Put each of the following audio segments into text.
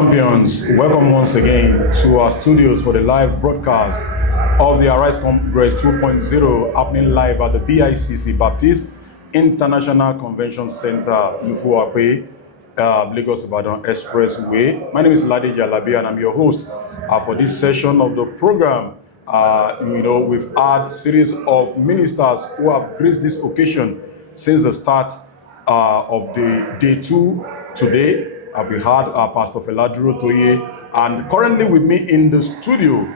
champions, welcome once again to our studios for the live broadcast of the Arise Congress 2.0 happening live at the BICC Baptist International Convention Center, Lufuape, Lagos Ibadan Expressway. My name is Ladi Jalabi and I'm your host for this session of the program. We've had a series of ministers who have graced this occasion since the start of the day 2 today. We had Pastor Feladuro Toye, and currently with me in the studio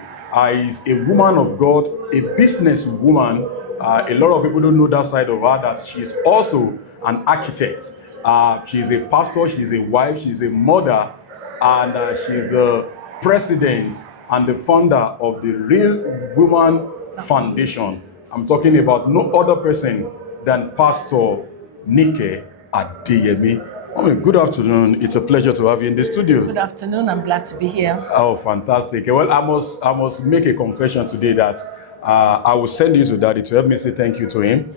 is a woman of God, a business woman. A lot of people don't know that side of her, that she is also an architect. She is a pastor, she is a wife, she is a mother, and she is the president and the founder of the Real Woman Foundation. I'm talking about no other person than Pastor Nike Adeyemi. Good afternoon. It's a pleasure to have you in the studio. Good afternoon. I'm glad to be here. Oh, fantastic. Well, I must make a confession today that I will send you to Daddy to help me say thank you to him.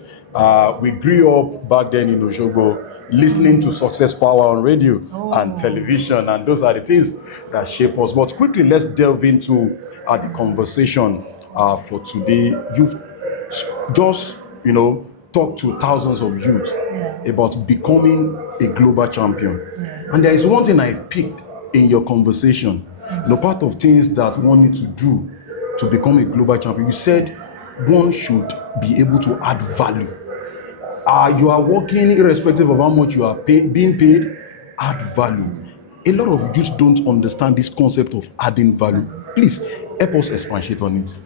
We grew up back then in Osogbo, listening to Success Power on radio and television, and those are the things that shape us. But quickly, let's delve into the conversation for today. You've just, talked to thousands of youth about becoming a global champion. And there is one thing I picked in your conversation. Part of things that one needs to do to become a global champion, you said one should be able to add value. You are working irrespective of how much you are being paid, add value. A lot of youth don't understand this concept of adding value. Please help us expatiate on it.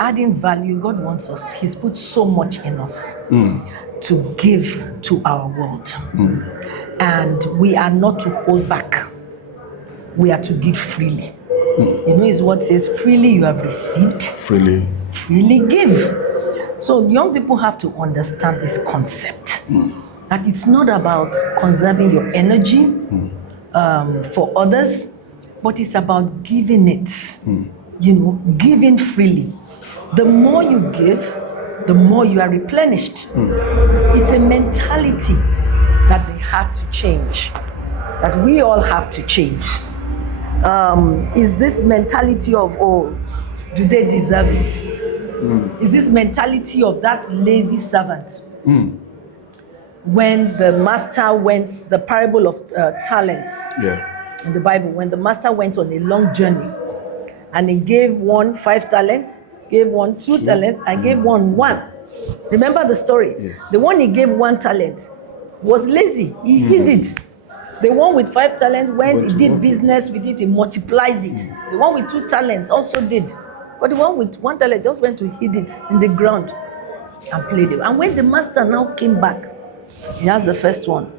Adding value, God wants us. He's put so much in us to give to our world. And we are not to hold back. We are to give freely. His word says, freely you have received. Freely give. So young people have to understand this concept. That it's not about conserving your energy for others, but it's about giving it. Giving freely. The more you give, the more you are replenished. It's a mentality that they have to change, that we all have to change. Is this mentality of, do they deserve it? Is this mentality of that lazy servant? When the master went, the parable of talents in the Bible, when the master went on a long journey and he gave one 5 talents, gave one 2 talents, and gave one 1. Remember the story? Yes. The one he gave 1 talent was lazy. He hid it. The one with 5 talents went, he did business with it, he multiplied it. The one with 2 talents also did. But the one with 1 talent just went to hid it in the ground and played it. And when the master now came back, he asked the first one.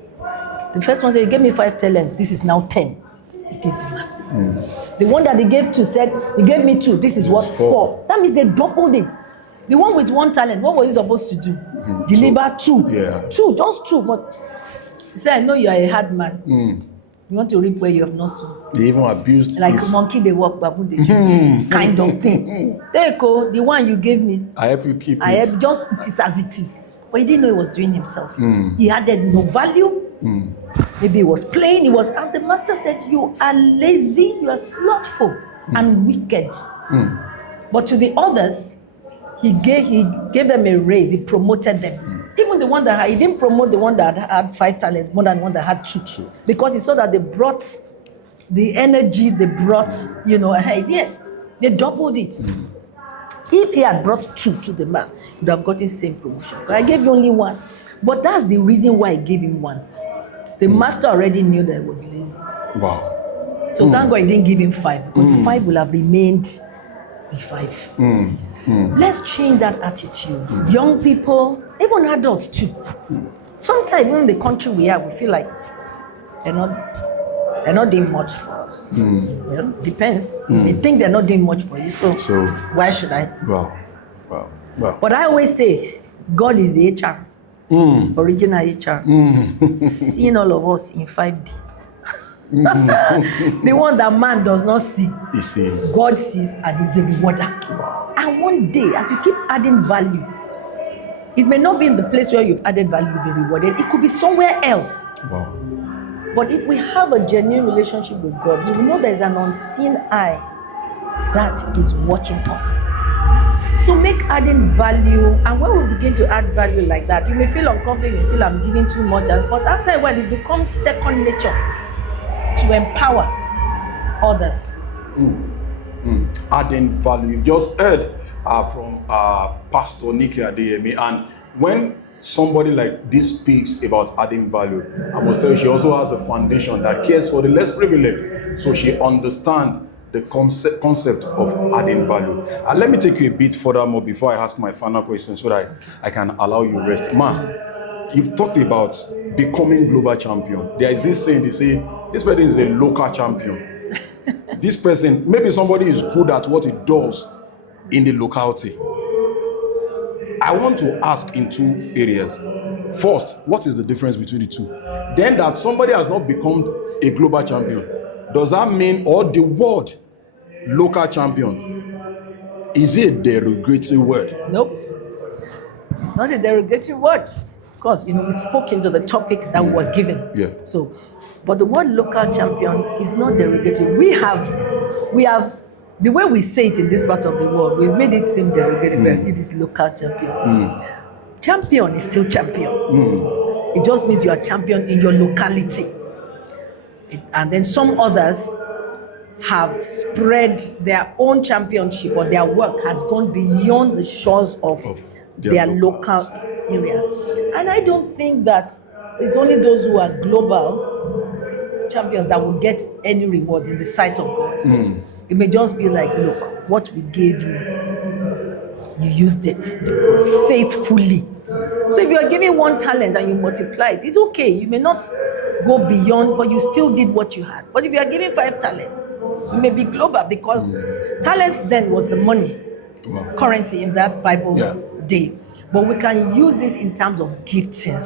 The first one said, you gave me 5 talents, this is now 10. He gave him back. The one that he gave to said, he gave me 2, this is what, 4. That means they doubled it. The one with 1 talent, what was he supposed to do? Deliver 2. Yeah. 2, just 2. But he said, I know you are a hard man. You want to reap where you have not sown. They even abused like a monkey, they walk, baboon, they jump. Kind of thing. There you go, the one you gave me. I help you keep it. It is as it is. But he didn't know he was doing himself. He added no value. Maybe he was playing, and the master said, you are lazy, you are slothful and wicked. But to the others, he gave them a raise, he promoted them. Even the one that he didn't promote the one that had 5 talents more than the one that had 2. Because he saw that they brought the energy, they brought, they doubled it. If he had brought 2 to the man, he would have gotten the same promotion. But I gave you only 1. But that's the reason why I gave him 1. The master already knew that he was lazy. Wow. So thank God he didn't give him 5, because the 5 will have remained in 5. Let's change that attitude. Young people, even adults too. Sometimes even in the country we are, we feel like they're not doing much for us. Well, depends. You think they're not doing much for you, so why should I? Wow. But I always say, God is the HR. Original HR. Seeing all of us in 5D. The one that man does not see, he sees. God sees, and is the rewarder. Wow. And one day, as you keep adding value, it may not be in the place where you've added value, you'll be rewarded. It could be somewhere else. Wow. But if we have a genuine relationship with God, we will know there's an unseen eye that is watching us. So make adding value, and when we begin to add value like that, you may feel uncomfortable, you may feel I'm giving too much, but after a while it becomes second nature to empower others. Adding value. You've just heard from Pastor Nike Adeyemi, and when somebody like this speaks about adding value, I must tell you, she also has a foundation that cares for the less privileged, so she understands the concept of adding value. And let me take you a bit further more before I ask my final question, so that I can allow you rest. Ma, you've talked about becoming global champion. There is this saying, they say, this person is a local champion. This person, maybe somebody is good at what he does in the locality. I want to ask in two areas. First, what is the difference between the two? Then, that somebody has not become a global champion, does that mean, or the word local champion, is it a derogatory word? Nope. It's not a derogatory word. Of course, we spoke into the topic that we were given. Yeah. So, but the word local champion is not derogatory. We have, the way we say it in this part of the world, we've made it seem derogatory. It is local champion. Champion is still champion. It just means you are champion in your locality. And then some others have spread their own championship, or their work has gone beyond the shores of their local area. And I don't think that it's only those who are global champions that will get any reward in the sight of God. It may just be like, look, what we gave you, you used it faithfully. So if you are giving one talent and you multiply it, it's okay. You may not go beyond, but you still did what you had. But if you are giving 5 talents, you may be global, because talent then was the money, currency in that Bible day. But we can use it in terms of giftings.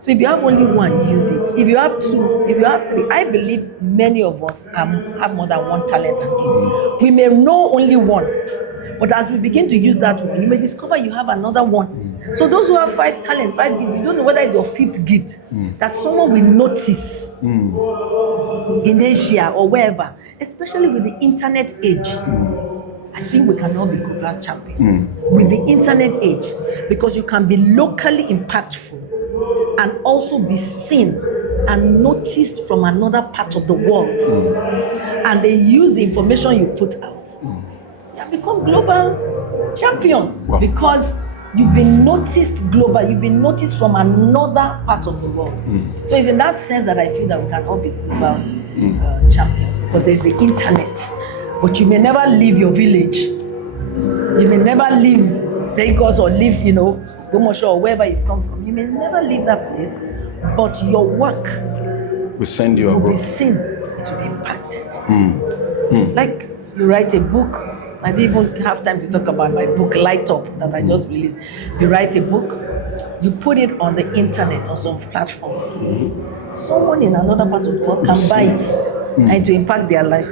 So if you have only one, use it. If you have 2, if you have 3, I believe many of us have more than one talent and gift. We may know only one, but as we begin to use that one, you may discover you have another one. So those who have 5 talents, 5 gifts, you don't know whether it's your 5th gift that someone will notice in Asia or wherever, especially with the internet age. I think we can all be global champions with the internet age, because you can be locally impactful and also be seen and noticed from another part of the world. And they use the information you put out. You have become global champion because you've been noticed global, you've been noticed from another part of the world. So it's in that sense that I feel that we can all be global champions, because there's the internet. But you may never leave your village. You may never leave Lagos or leave, Gomosho or wherever you've come from. You may never leave that place, but your work will send you will abroad. be seen. It will be impacted. Like you write a book. I didn't even have time to talk about my book, Light Up, that I just released. You write a book, you put it on the internet or some platforms. Someone in another part of the world can buy it. And to impact their life.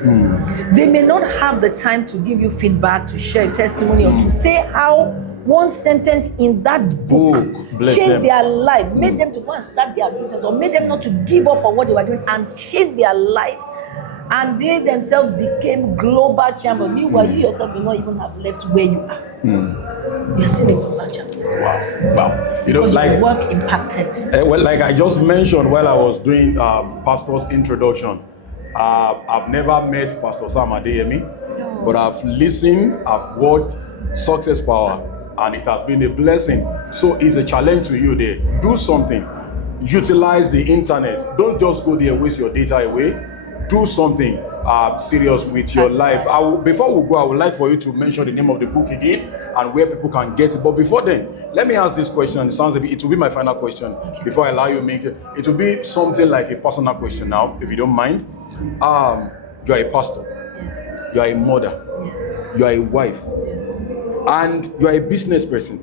They may not have the time to give you feedback, to share testimony, or to say how one sentence in that book changed their life, made them to go and start their business, or made them not to give up on what they were doing and change their life. And they themselves became global champions. Meanwhile, you yourself may not even have left where you are. You're still a global champion. Wow. Because your work impacted. Well, like I just mentioned while I was doing Pastor's introduction, I've never met Pastor Sam Adeyemi, but I've listened, I've watched Success Power, and it has been a blessing. So it's a challenge to you there. Do something. Utilize the internet. Don't just go there, waste your data away. Do something serious with your life. Before we go, I would like for you to mention the name of the book again and where people can get it. But before then, let me ask this question. It will be my final question before I allow you to make it. It will be something like a personal question now, if you don't mind. You are a pastor, you are a mother, you are a wife, and you are a business person.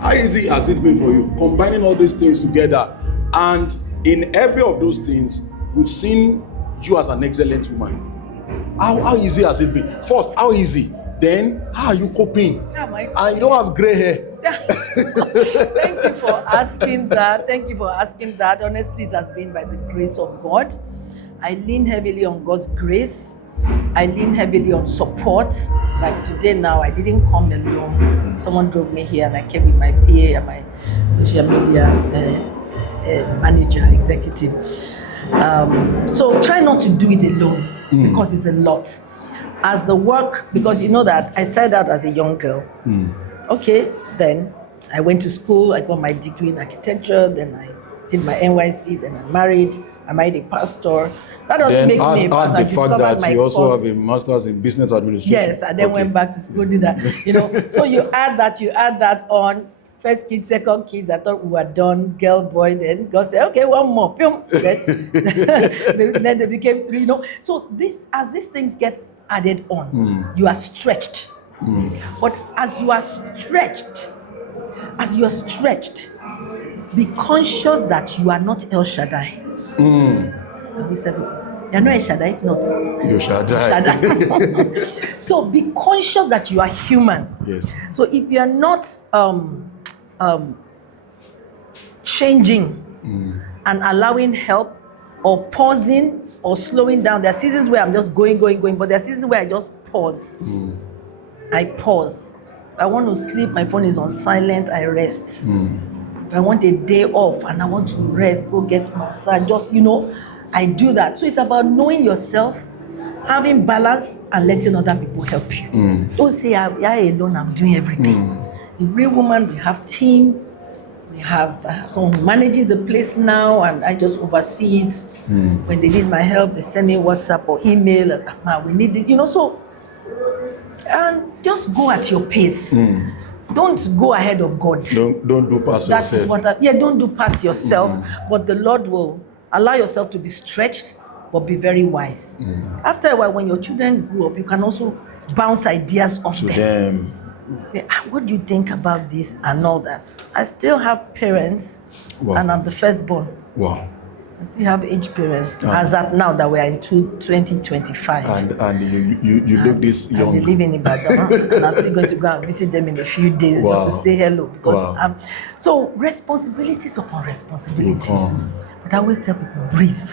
How easy has it been for you combining all these things together? And in every of those things, we've seen you as an excellent woman. How easy has it been? First, how easy? Then, how are you coping? And you don't have gray hair. Thank you for asking that. Thank you for asking that. Honestly, it has been by the grace of God. I lean heavily on God's grace. I lean heavily on support. Like today now, I didn't come alone. Someone drove me here and I came with my PA and my social media manager, executive. So try not to do it alone because it's a lot. As the work, because you know that I started out as a young girl. Okay, then I went to school, I got my degree in architecture, then I did my NYC, then I married a pastor. That doesn't make me a pastor. Add the fact that you also have a master's in business administration. Yes, and then went back to school, did that. So you add that on. First kids, second kids, I thought we were done, girl, boy, then God said, okay, one more. Then they became three, So as these things get added on, you are stretched. But as you are stretched, be conscious that you are not El Shaddai. You're not El Shaddai, if not. You're Shaddai. So be conscious that you are human. Yes. So if you are not changing and allowing help or pausing or slowing down, there are seasons where I'm just going, but there are seasons where I just pause. I pause. If I want to sleep, my phone is on silent, I rest. If I want a day off and I want to rest, go get massage, just, I do that. So it's about knowing yourself, having balance, and letting other people help you. Don't say, I'm alone, I'm doing everything. A real woman, we have team, I have someone who manages the place now, and I just oversee it. When they need my help, they send me WhatsApp or email, we need it, so, and just go at your pace. Don't go ahead of God. Don't do past yourself. That is what don't do past yourself, but the Lord will allow yourself to be stretched, but be very wise. After a while, when your children grow up, you can also bounce ideas off them. What do you think about this and all that? I still have parents, and I'm the firstborn. Wow. I still have aged parents, as at now that we are in 2025. And you look this young. And they live in Ibadan, and I'm still going to go and visit them in a few days just to say hello. Because so responsibilities upon responsibilities. But I always tell people, breathe.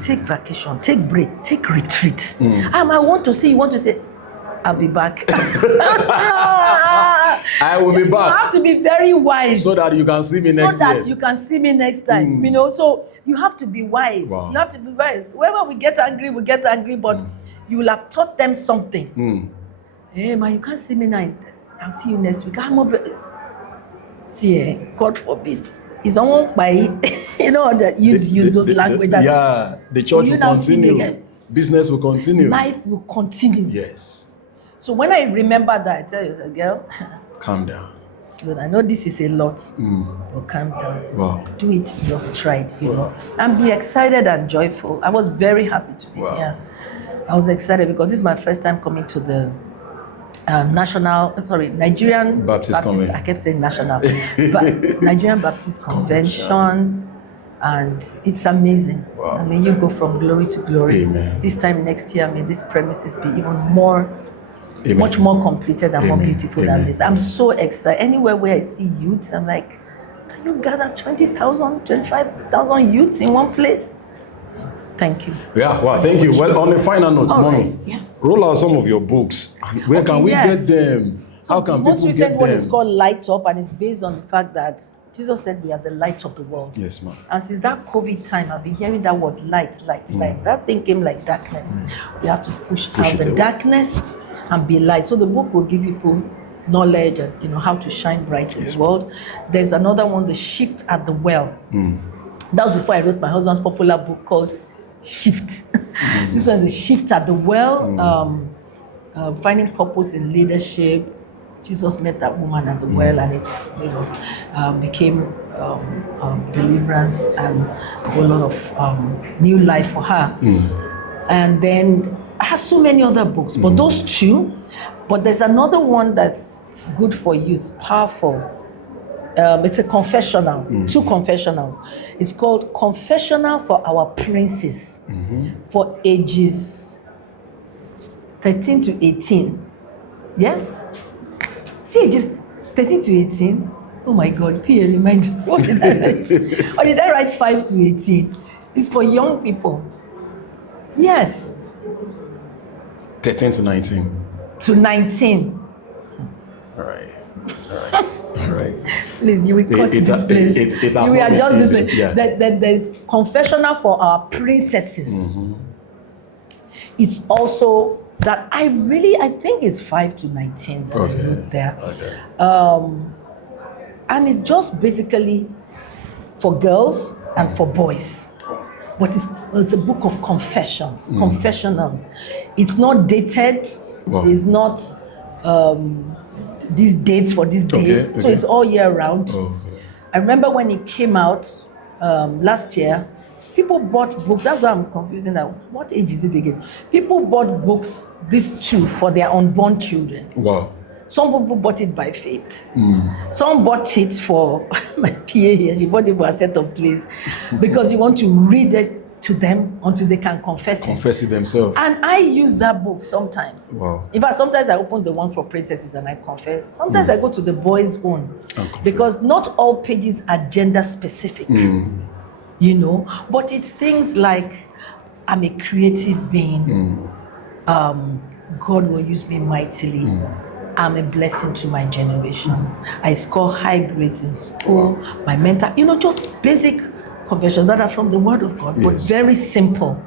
Take vacation, take break, take retreat. I want to see, you want to say, I'll be back. I will be back. You have to be very wise. So that you can see me next year. So that you can see me next time. So you have to be wise. Wow. You have to be wise. Whenever we get angry, but you will have taught them something. Hey, man, you can't see me now. I'll see you next week. See, God forbid. It's someone by that use those language. The church will continue. Business will continue. Life will continue. Yes. So when I remember that, I tell you, girl, calm down. Slow down. I know this is a lot, but calm down. Wow. Do it in your stride, and be excited and joyful. I was very happy to be here. I was excited because this is my first time coming to the Nigerian Baptist Convention. I kept saying national, but Nigerian Baptist Convention. And it's amazing. Wow. I mean, you go from glory to glory. Amen. This time next year, this premises be even more, much more completed and more beautiful than this. I'm so excited. Anywhere where I see youths, I'm like, can you gather 20,000, 25,000 youths in one place? Thank you. Yeah, wow, thank you. Well, on a final note, Mommy, roll out some of your books. Where can we get them? So how can people get them? Most recent one is called Light Up, and it's based on the fact that Jesus said we are the light of the world. Yes, ma'am. And since that COVID time, I've been hearing that word, light. That thing came like darkness. We have to push out the darkness and be light. So the book will give people knowledge and how to shine bright in the world. There's another one, The Shift at the Well. That was before I wrote my husband's popular book called Shift. This one is The Shift at the Well, finding purpose in leadership. Jesus met that woman at the well, and it became deliverance and a whole lot of new life for her. And then I have so many other books, but those two. But there's another one that's good for you. It's powerful. It's a confessional, 2 confessionals. It's called Confessional for Our Princes, for ages 13 to 18. Yes? See, 13 to 18? Oh my God, PA, remind me. What did I write? Or did I write 5 to 18? It's for young people. Yes. 13 to 19. To 19. All right. All right. Please, you will cut this place. You will adjust this place. Yeah. There's confessional for our princesses. It's also that I think it's 5 to 19 that I wrote there. Okay. And it's just basically for girls and for boys. But it's a book of confessions, confessionals. It's not dated. Wow. It's not these dates for this day. So it's all year round. Okay. I remember when it came out last year, people bought books. That's why I'm confusing that. What age is it again? People bought books, these two, for their unborn children. Wow. Some people bought it by faith. Some bought it for my PA here. She bought it for a set of twins because you want to read it to them until they can confess it themselves. And I use that book sometimes. Wow. In fact, sometimes I open the one for princesses and I confess. Sometimes I go to the boys' own because not all pages are gender specific. You know, but it's things like I'm a creative being. God will use me mightily. I'm a blessing to my generation. I score high grades in school. My mentor, just basic confessions that are from the Word of God, but very simple.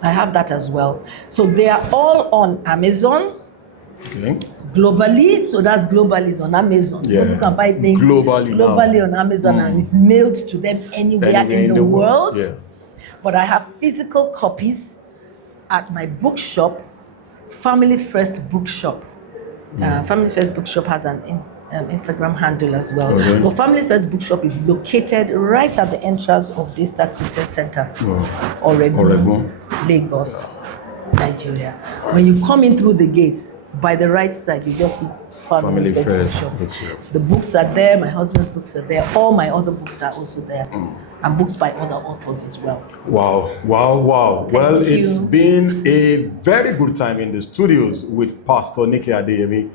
I have that as well. So they are all on Amazon. Okay. Globally, so that's globally is on Amazon. Yeah. You can buy things globally on Amazon and it's mailed to them anywhere in the world. Yeah. But I have physical copies at my bookshop, Family First Bookshop. Family First Bookshop has an Instagram handle as well. Okay. But Family First Bookshop is located right at the entrance of Daystar Christian Center, Oregon, Lagos, Nigeria. When you come in through the gates, by the right side, you just see Family First Bookshop. The books are there, my husband's books are there, all my other books are also there, and books by other authors as well. Wow. Well, it's been a very good time in the studios with Pastor Nike Adeyemi.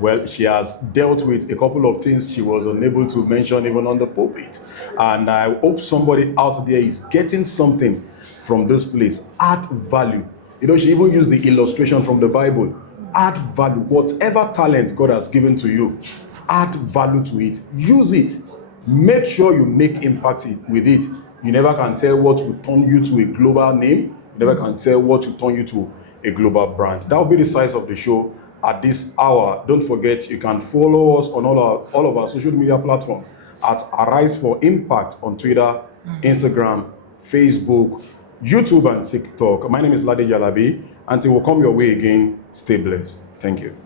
Well, she has dealt with a couple of things she was unable to mention even on the pulpit. And I hope somebody out there is getting something from this place. Add value. She even used the illustration from the Bible. Add value. Whatever talent God has given to you, add value to it. Use it. Make sure you make impact with it. You never can tell what will turn you to a global name. You never can tell what will turn you to a global brand. That will be the size of the show at this hour. Don't forget, you can follow us on all of our social media platforms at Arise for Impact on Twitter, Instagram, Facebook, YouTube, and TikTok. My name is Lade Jalabi. Until we come your way again, stay blessed. Thank you.